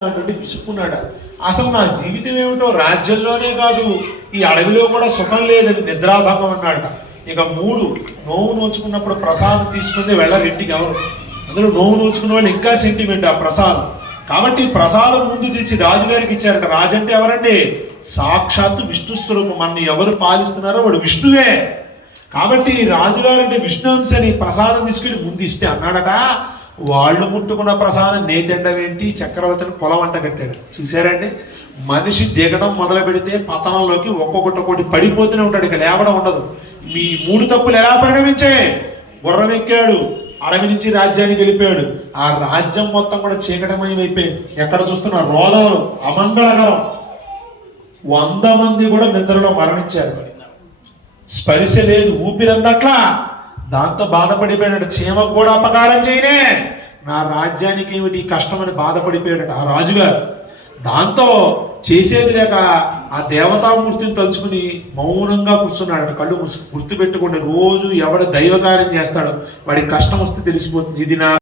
విసుక్కున్నాడు. అసలు నా జీవితం ఏమిటో రాజ్యంలోనే కాదు ఈ అడవిలో కూడా సుఖం లేదని నిద్రాభంగం అన్నాడట. ఇక 3 నోవు నోచుకున్నప్పుడు ప్రసాదం తీసుకుంది వెళ్ళరు ఇంటికి ఎవరు. అందులో నోవు నోచుకున్న వాళ్ళు ఇంకా సెంటిమెంట్ ఆ ప్రసాదం. కాబట్టి ప్రసాదం ముందు తెచ్చి రాజుగారికి ఇచ్చారట. రాజు అంటే ఎవరండి? సాక్షాత్తు విష్ణు స్వరూపం. మన ఎవరు పాలిస్తున్నారో వాడు విష్ణువే. కాబట్టి రాజుగారు అంటే విష్ణు అంశని ప్రసాదం తీసుకెళ్ళి ముందు ఇస్తే అన్నాడట, వాళ్ళు ముట్టుకున్న ప్రసాదం నే తిండవేంటి, చక్రవర్తిని పొలవంట కట్టాడు. చూసారండి, మనిషి దిగడం మొదలు పెడితే పతనంలోకి ఒక్కొక్కటి పడిపోతూనే ఉంటాడు, ఇక లేవడం ఉండదు. మీ 3 తప్పులు ఎలా పరిణమించాయి? గుర్రం ఎక్కాడు, అడవి నుంచి రాజ్యానికి వెళ్ళిపోయాడు. ఆ రాజ్యం మొత్తం కూడా చీకటమయం అయిపోయింది. ఎక్కడ చూస్తున్నా రోదనలు, అమంగళకరం. 100 మంది కూడా నిద్రలో మరణించారు. స్పర్శ లేదు, ఊపిరందట్లా. దాంతో బాధపడిపోయాడు. చీమకు కూడా అపకారం చేయనే, నా రాజ్యానికి ఏమిటి కష్టం అని బాధపడిపోయాడు ఆ రాజుగారు. దాంతో చేసేది లేక ఆ దేవతామూర్తిని తలుచుకుని మౌనంగా కూర్చున్నాడు. కళ్ళు గుర్తు పెట్టుకుంటే రోజు ఎవడు దైవ కార్యం చేస్తాడో వాడికి కష్టం వస్తే తెలిసిపోతుంది. ఇది నా